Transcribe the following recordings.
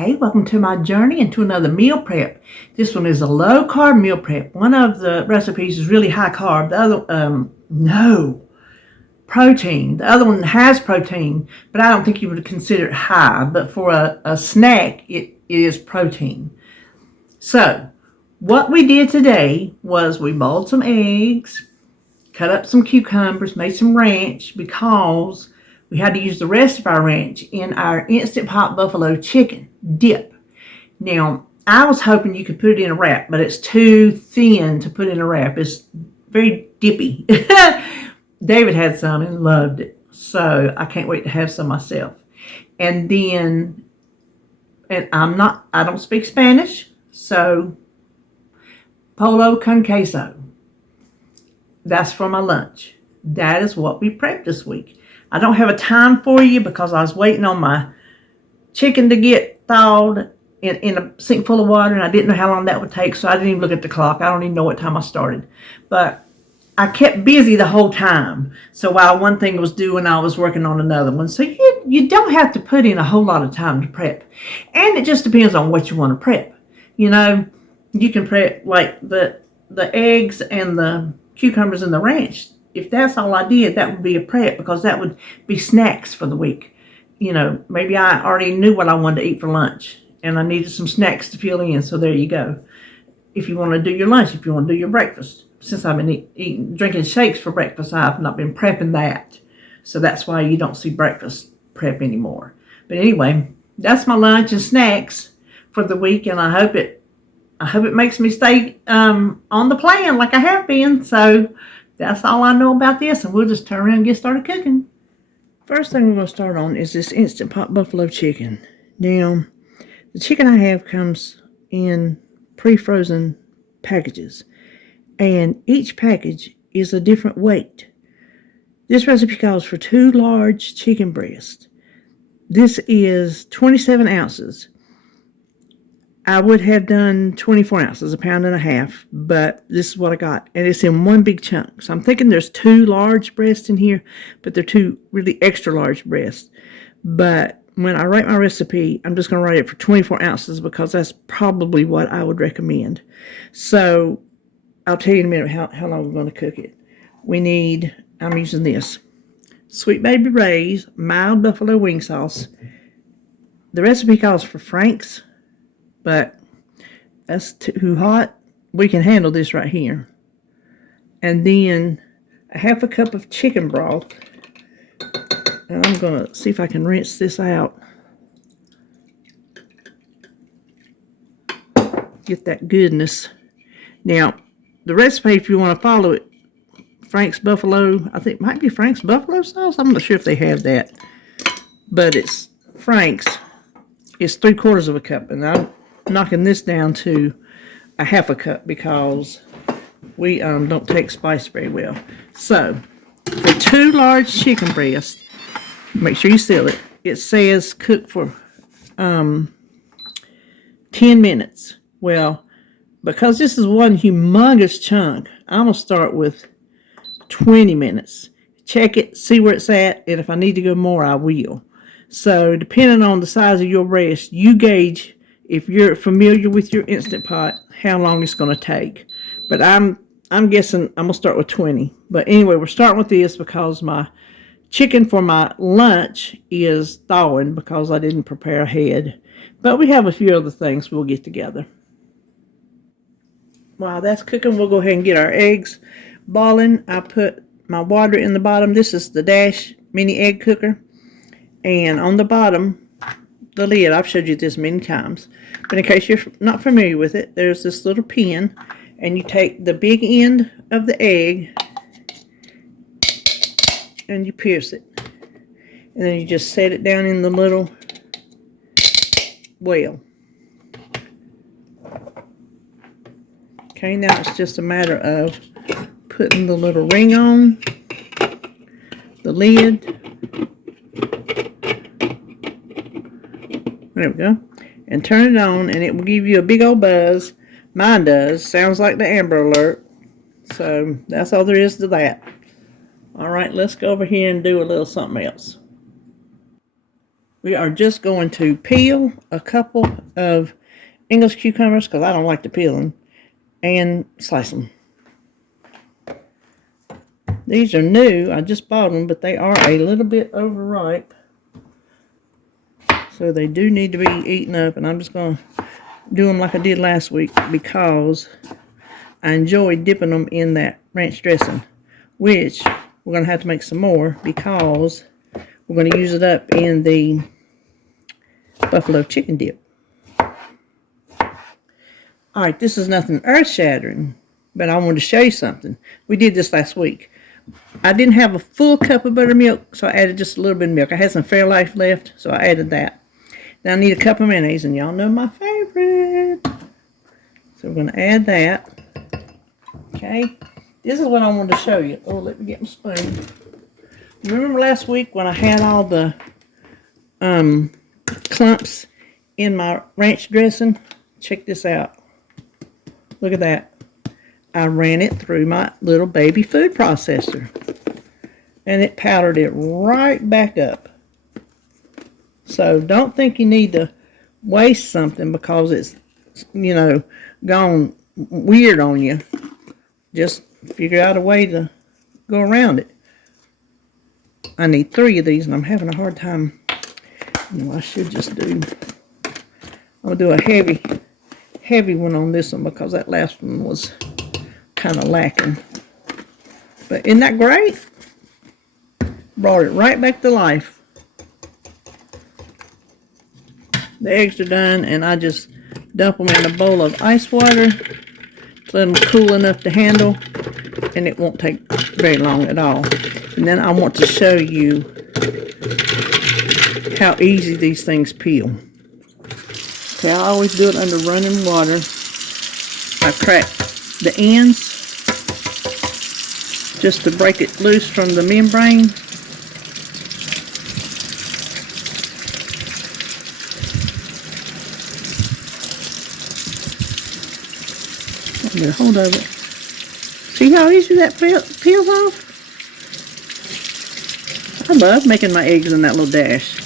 Hey, welcome to my journey into another meal prep. This one is a low carb meal prep. One of the recipes is really high carb. The other, no, protein. The other one has protein, but I don't think you would consider it high. But for a snack, it is protein. So, what we did today was we boiled some eggs, cut up some cucumbers, made some ranch because we had to use the rest of our ranch in our Instant Pot buffalo chicken dip. Now, I was hoping you could put it in a wrap, but it's too thin to put in a wrap. It's very dippy. David had some and loved it, so I can't wait to have some myself. And then, and I don't speak Spanish, so Pollo Con Queso. That's for my lunch. That is what we prepped this week. I don't have a time for you because I was waiting on my chicken to get thawed in a sink full of water, and I didn't know how long that would take, so I didn't even look at the clock. I don't even know what time I started. But I kept busy the whole time. So while one thing was doing, I was working on another one. So you don't have to put in a whole lot of time to prep. And it just depends on what you want to prep. You know, you can prep like the eggs and the cucumbers and the ranch. If that's all I did, that would be a prep because that would be snacks for the week. You know, maybe I already knew what I wanted to eat for lunch and I needed some snacks to fill in. So there you go. If you want to do your lunch, if you want to do your breakfast. Since I've been drinking shakes for breakfast, I've not been prepping that. So that's why you don't see breakfast prep anymore. But anyway, that's my lunch and snacks for the week, and I hope it makes me stay on the plan like I have been. So that's all I know about this, and we'll just turn around and get started cooking. First thing we're going to start on is this Instant Pot buffalo chicken. Now, the chicken I have comes in pre-frozen packages, and each package is a different weight. This recipe calls for 2 large chicken breasts. This is 27 ounces. I would have done 24 ounces, 1.5 pounds, but this is what I got. And it's in one big chunk. So I'm thinking there's 2 large breasts in here, but they're 2 really extra large breasts. But when I write my recipe, I'm just going to write it for 24 ounces because that's probably what I would recommend. So I'll tell you in a minute how long we're going to cook it. We need, I'm using this, Sweet Baby Ray's mild buffalo wing sauce. The recipe calls for Frank's, but that's too hot. We can handle this right here. And then a 1/2 cup of chicken broth. And I'm going to see if I can rinse this out. Get that goodness. Now, the recipe, if you want to follow it, Frank's Buffalo, I think it might be Frank's Buffalo sauce. I'm not sure if they have that. But it's Frank's. It's 3/4 cup. And I'm knocking this down to a 1/2 cup because we don't take spice very well. So, for 2 large chicken breasts, make sure you seal it. It says cook for 10 minutes. Well, because this is one humongous chunk, I'm going to start with 20 minutes. Check it, see where it's at, and if I need to go more, I will. So, depending on the size of your breast, you gauge, if you're familiar with your Instant Pot, how long it's going to take. But I'm guessing I'm going to start with 20. But anyway, we're starting with this because my chicken for my lunch is thawing because I didn't prepare ahead. But we have a few other things we'll get together. While that's cooking, we'll go ahead and get our eggs boiling. I put my water in the bottom. This is the Dash mini egg cooker. And on the bottom, the lid, I've showed you this many times. But in case you're not familiar with it, there's this little pin. And you take the big end of the egg and you pierce it. And then you just set it down in the little well. Okay, now it's just a matter of putting the little ring on the lid. There we go. And turn it on, and it will give you a big old buzz. Mine does. Sounds like the Amber Alert. So that's all there is to that. All right, let's go over here and do a little something else. We are just going to peel a couple of English cucumbers because I don't like to peel them, and slice them. These are new. I just bought them, but they are a little bit overripe. So they do need to be eaten up, and I'm just going to do them like I did last week because I enjoy dipping them in that ranch dressing, which we're going to have to make some more because we're going to use it up in the buffalo chicken dip. Alright, this is nothing earth-shattering, but I wanted to show you something. We did this last week. I didn't have a full cup of buttermilk, so I added just a little bit of milk. I had some Fairlife left, so I added that. Now I need a cup of mayonnaise, and y'all know my favorite. So we're going to add that. Okay, this is what I wanted to show you. Oh, let me get my spoon. Remember last week when I had all the clumps in my ranch dressing? Check this out. Look at that. I ran it through my little baby food processor, and it powdered it right back up. So don't think you need to waste something because it's, you know, gone weird on you. Just figure out a way to go around it. I need 3 of these, and I'm having a hard time. You know, I should just do, I'm going to do a heavy one on this one because that last one was kind of lacking. But isn't that great? Brought it right back to life. The eggs are done, and I just dump them in a bowl of ice water. Let them cool enough to handle, and it won't take very long at all. And then I want to show you how easy these things peel. Okay, I always do it under running water. I crack the ends just to break it loose from the membrane. Get a hold of it. See how easy that peels off? I love making my eggs in that little dash.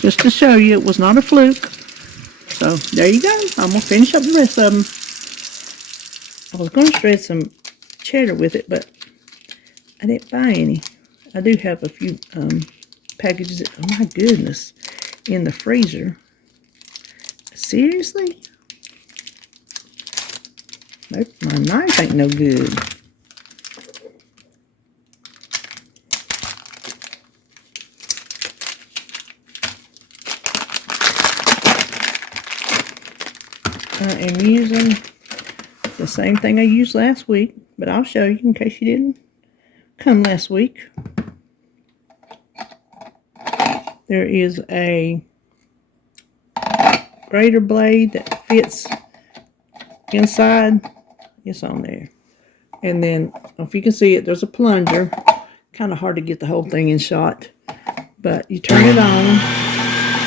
Just to show you, it was not a fluke. So there you go. I'm going to finish up the rest of them. I was going to shred some cheddar with it, but I didn't buy any. I do have a few packages, oh my goodness, in the freezer. Seriously? Nope, my knife ain't no good. I am using the same thing I used last week, but I'll show you in case you didn't come last week. There is a grater blade that fits inside. It's on there. And then, if you can see it, there's a plunger. Kind of hard to get the whole thing in shot. But you turn it on.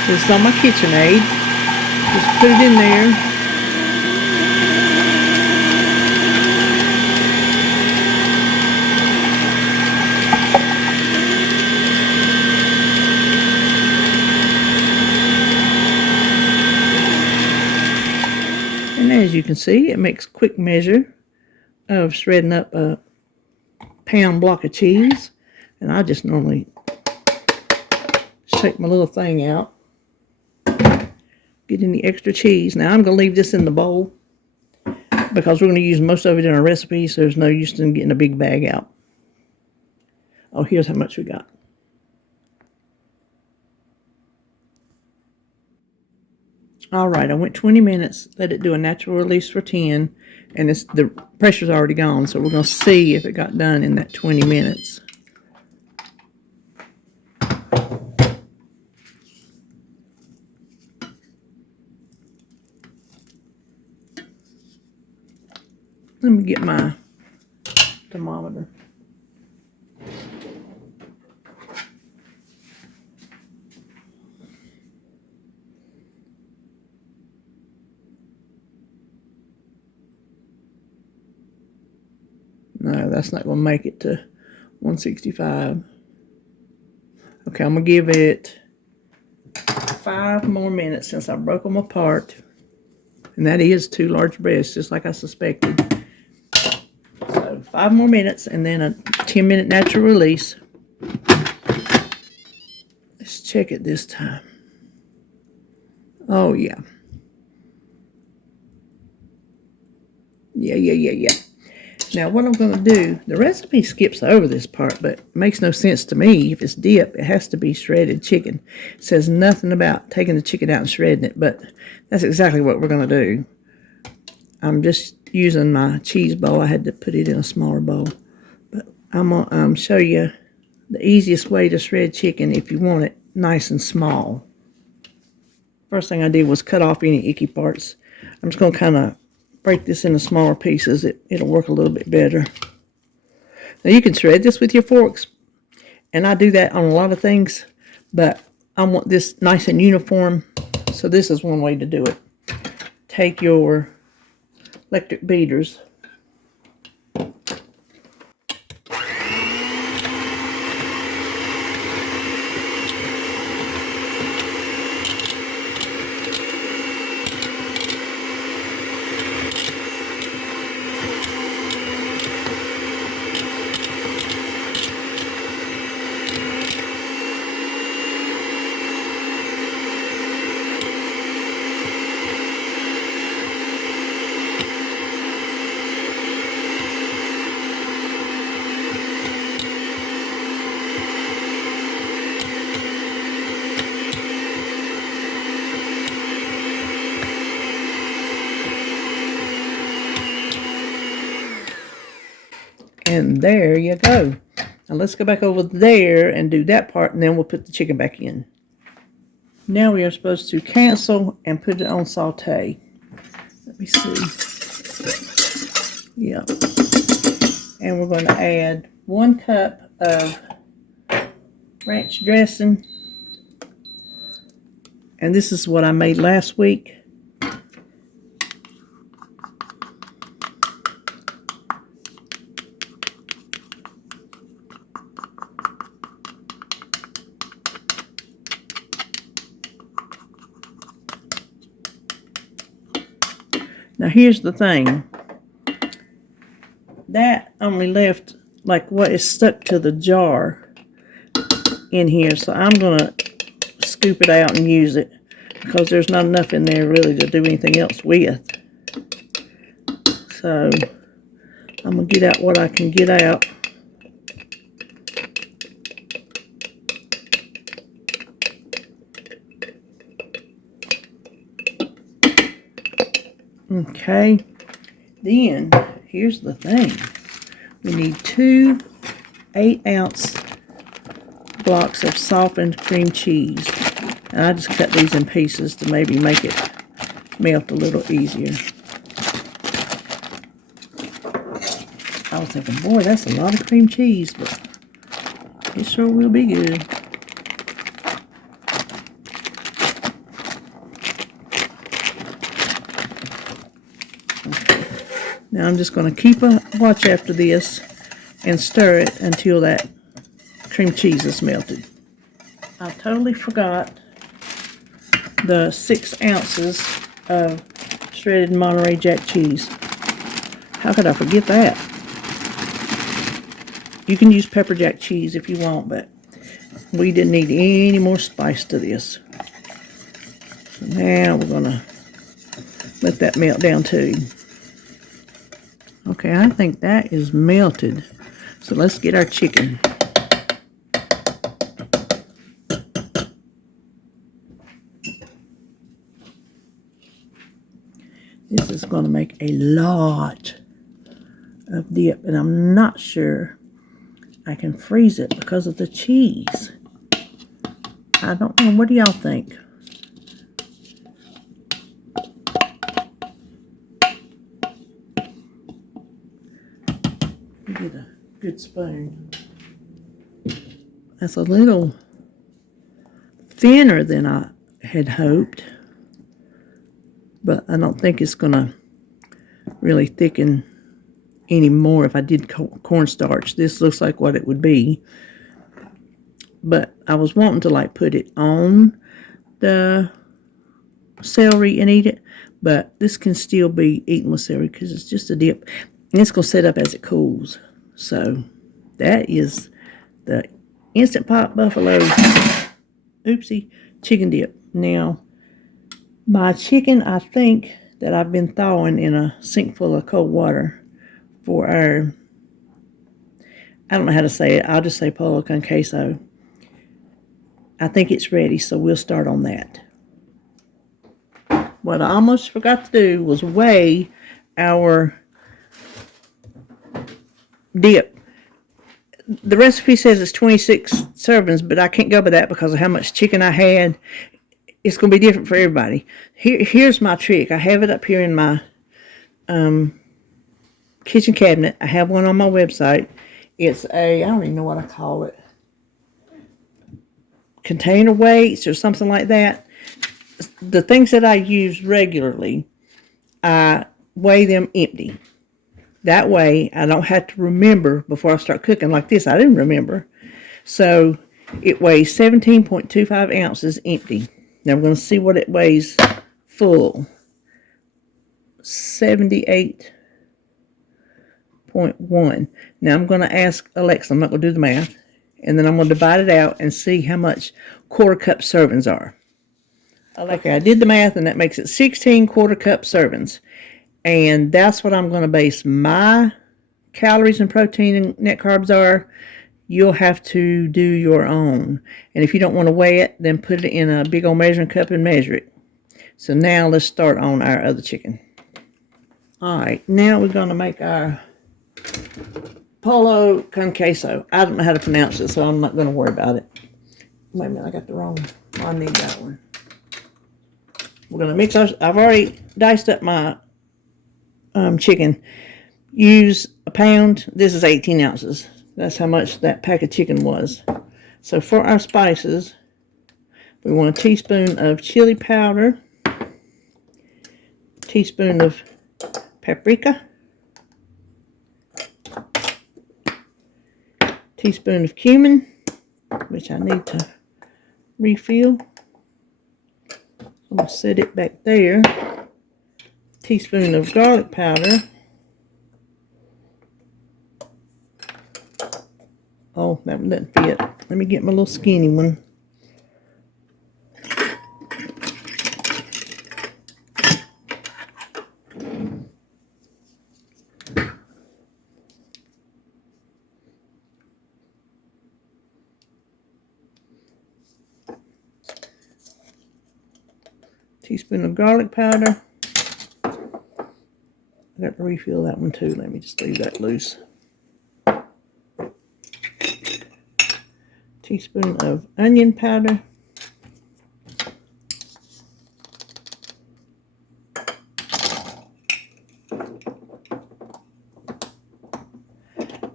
This is on my KitchenAid. Just put it in there. And as you can see, it makes quick measure of shredding up a pound block of cheese. And I just normally shake my little thing out, get any extra cheese. Now I'm going to leave this in the bowl because we're going to use most of it in our recipe, so there's no use in getting a big bag out. Oh, here's how much we got. All right, I went 20 minutes, let it do a natural release for 10, and the pressure's already gone, so we're going to see if it got done in that 20 minutes. Let me get my thermometer. No, that's not going to make it to 165. Okay, I'm going to give it 5 more minutes since I broke them apart. And that is 2 large breasts, just like I suspected. So 5 more minutes and then a 10-minute natural release. Let's check it this time. Oh, yeah. Yeah. Now, what I'm going to do, the recipe skips over this part, but it makes no sense to me. If it's dip, it has to be shredded chicken. It says nothing about taking the chicken out and shredding it, but that's exactly what we're going to do. I'm just using my cheese bowl. I had to put it in a smaller bowl. But I'm going to show you the easiest way to shred chicken if you want it nice and small. First thing I did was cut off any icky parts. I'm just going to kind of break this into smaller pieces. It'll work a little bit better. Now you can shred this with your forks, and I do that on a lot of things, but I want this nice and uniform, so this is one way to do it. Take your electric beaters, and there you go. Now let's go back over there and do that part, and then we'll put the chicken back in. Now we are supposed to cancel and put it on saute. Let me see. Yeah. And we're going to add 1 cup of ranch dressing. And this is what I made last week. Now here's the thing. That only left like what is stuck to the jar in here. So I'm going to scoop it out and use it, because there's not enough in there really to do anything else with. So I'm going to get out what I can get out. Okay, then here's the thing. We need 2 8-ounce blocks of softened cream cheese. And I just cut these in pieces to maybe make it melt a little easier. I was thinking, boy, that's a lot of cream cheese, but it sure will be good. Now I'm just going to keep a watch after this and stir it until that cream cheese is melted. I totally forgot the 6 ounces of shredded Monterey Jack cheese. How could I forget that? You can use pepper jack cheese if you want, but we didn't need any more spice to this. So now we're going to let that melt down too. Okay, I think that is melted. So let's get our chicken. This is going to make a lot of dip, and I'm not sure I can freeze it because of the cheese. I don't know. What do y'all think? Get a good spoon. That's a little thinner than I had hoped, but I don't think it's going to really thicken anymore if I did cornstarch. This looks like what it would be. But I was wanting to like put it on the celery and eat it. But this can still be eaten with celery because it's just a dip. And it's going to set up as it cools. So that is the Instant Pot Buffalo oopsie chicken dip. Now, my chicken, I think that I've been thawing in a sink full of cold water for our, I don't know how to say it. I'll just say Pollo Con Queso. I think it's ready, so we'll start on that. What I almost forgot to do was weigh our dip. The recipe says it's 26 servings, but I can't go by that because of how much chicken I had. It's going to be different for everybody. Here's my trick. I have it up here in my kitchen cabinet. I have one on my website. It's I don't even know what I call it. Container weights or something like that. The things that I use regularly, I weigh them empty. That way, I don't have to remember before I start cooking like this. I didn't remember. So, it weighs 17.25 ounces empty. Now, we're going to see what it weighs full. 78.1. Now, I'm going to ask Alexa. I'm not going to do the math. And then I'm going to divide it out and see how much quarter cup servings are. Okay, I did the math, and that makes it 16 quarter cup servings. And that's what I'm going to base my calories and protein and net carbs are. You'll have to do your own. And if you don't want to weigh it, then put it in a big old measuring cup and measure it. So now let's start on our other chicken. All right, now we're going to make our Pollo Con Queso. I don't know how to pronounce it, so I'm not going to worry about it. Wait a minute, I got the wrong one. I need that one. We're going to mix our, I've already diced up my chicken. Use a pound. This is 18 ounces. That's how much that pack of chicken was. So for our spices, we want a teaspoon of chili powder, teaspoon of paprika, teaspoon of cumin, which I need to refill. I'm going to set it back there. Teaspoon of garlic powder. Oh, that one doesn't fit. Let me get my little skinny one. Teaspoon of garlic powder. I got to refill that one too. Let me just leave that loose. Teaspoon of onion powder.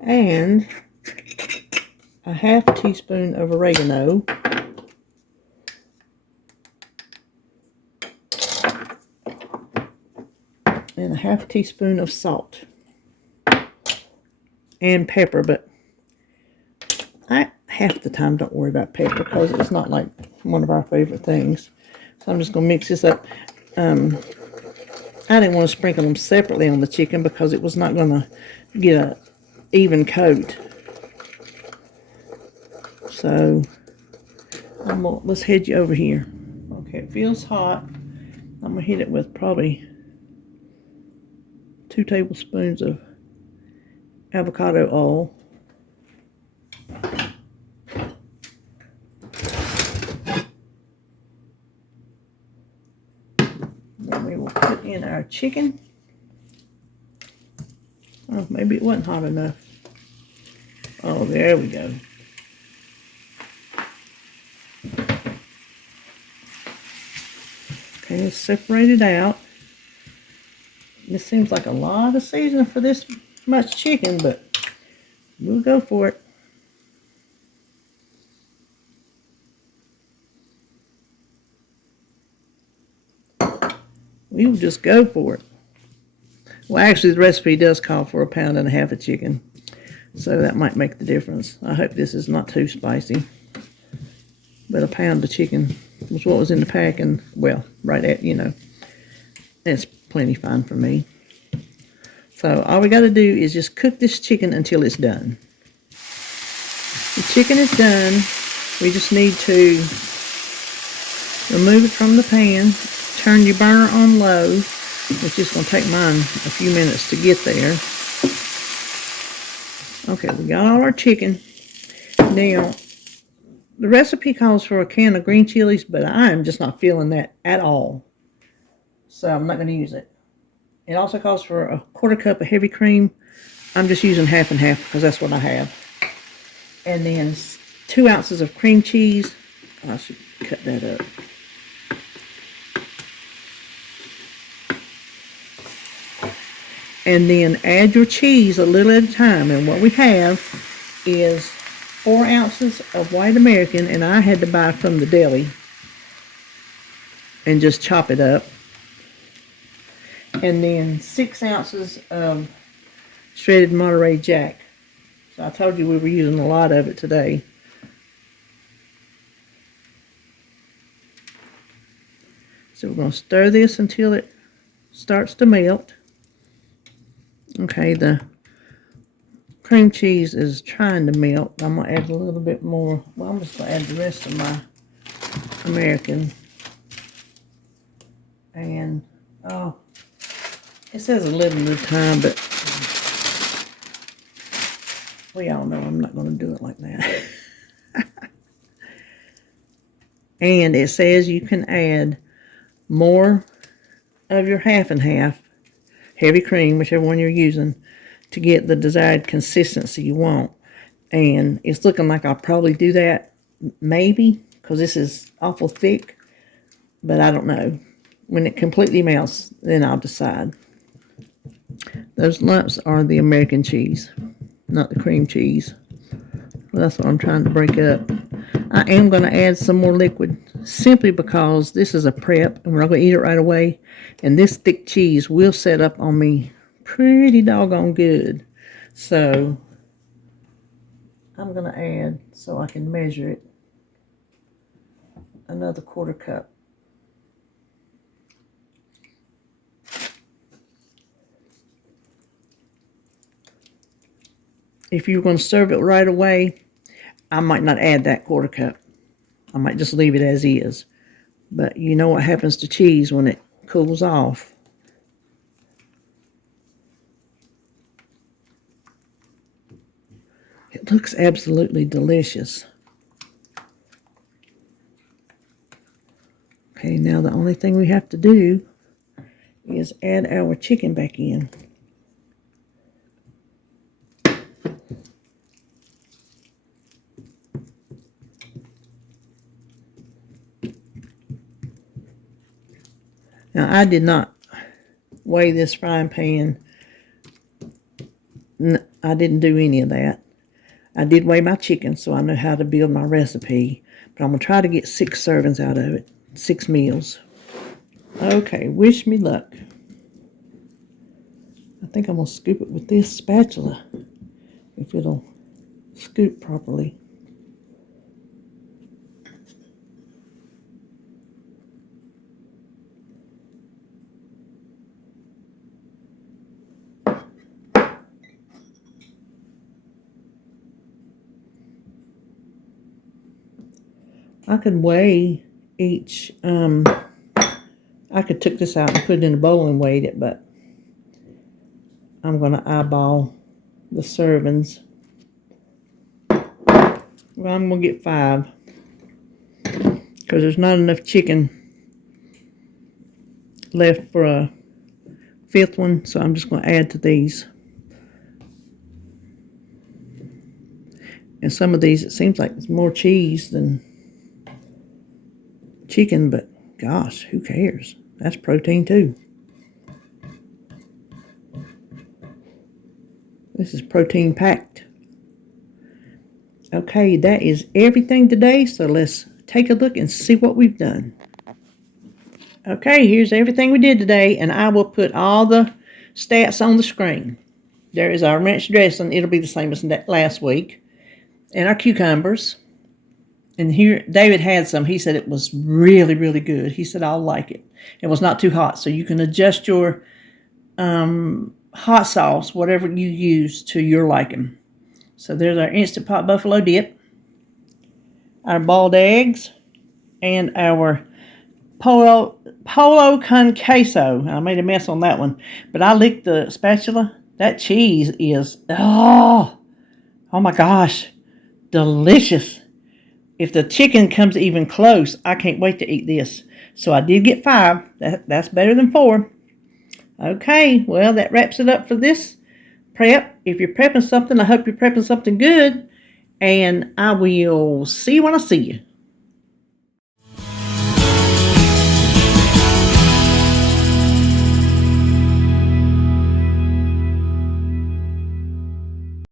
And a half teaspoon of oregano. And a half teaspoon of salt and pepper, but I half the time don't worry about pepper because it's not like one of our favorite things. So I'm just going to mix this up. I didn't want to sprinkle them separately on the chicken because it was not going to get an even coat. So let's head you over here. Okay, it feels hot. I'm going to hit it with probably 2 tablespoons of avocado oil. Then we will put in our chicken. Oh, maybe it wasn't hot enough. Oh, there we go. Okay, let's separate it out. This seems like a lot of seasoning for this much chicken, but we'll go for it. We will just go for it. Well, actually, the recipe does call for 1.5 pounds of chicken. So that might make the difference. I hope this is not too spicy. But 1 pound of chicken was what was in the pack, and, well, right at, that's plenty fine for me. So all we got to do is just cook this chicken until it's done. The chicken is done. We just need to remove it from the pan. Turn your burner on low. It's just going to take mine a few minutes to get there. Okay, we got all our chicken. Now, the recipe calls for a can of green chilies, but I am just not feeling that at all. So I'm not going to use it. It also calls for a 1/4 cup of heavy cream. I'm just using half and half because that's what I have. And then 2 ounces of cream cheese. I should cut that up. And then add your cheese a little at a time. And what we have is 4 ounces of white American, and I had to buy from the deli and just chop it up. And then 6 ounces of shredded Monterey Jack. So I told you we were using a lot of it today. So we're going to stir this until it starts to melt. Okay, the cream cheese is trying to melt. I'm going to add a little bit more. Well, I'm just going to add the rest of my American. And, oh, it says a little at a time, but we all know I'm not going to do it like that. And it says you can add more of your half and half, heavy cream, whichever one you're using, to get the desired consistency you want. And it's looking like I'll probably do that, maybe, because this is awful thick, but I don't know. When it completely melts, then I'll decide. Those lumps are the American cheese, not the cream cheese. Well, that's what I'm trying to break up. I am going to add some more liquid, simply because this is a prep, and we're not going to eat it right away. And this thick cheese will set up on me pretty doggone good. So I'm going to add, so I can measure it, another 1/4 cup. If you're going to serve it right away, I might not add that 1/4 cup. I might just leave it as is. But you know what happens to cheese when it cools off. It looks absolutely delicious. Okay, now the only thing we have to do is add our chicken back in. Now, I did not weigh this frying pan. I didn't do any of that. I did weigh my chicken, so I know how to build my recipe. But I'm going to try to get 6 servings out of it. 6 meals. Okay, wish me luck. I think I'm going to scoop it with this spatula, if it'll scoop properly. I could weigh each, I could take this out and put it in a bowl and weigh it, but I'm going to eyeball the servings. Well, I'm going to get 5 because there's not enough chicken left for a 5th one, so I'm just going to add to these. And some of these, it seems like it's more cheese than chicken, but gosh, who cares? That's protein too. This is protein packed. Okay, that is everything today, so let's take a look and see what we've done. Okay, here's everything we did today, and I will put all the stats on the screen. There is our ranch dressing. It'll be the same as last week. And our cucumbers. And here, David had some. He said it was really, really good. He said, I'll like it. It was not too hot. So you can adjust your hot sauce, whatever you use, to your liking. So there's our Instant Pot buffalo dip, our boiled eggs, and our Pollo Con Queso. I made a mess on that one, but I licked the spatula. That cheese is, oh my gosh, delicious. If the chicken comes even close, I can't wait to eat this. So I did get 5. That's better than 4. Okay, well, that wraps it up for this prep. If you're prepping something, I hope you're prepping something good. And I will see you when I see you.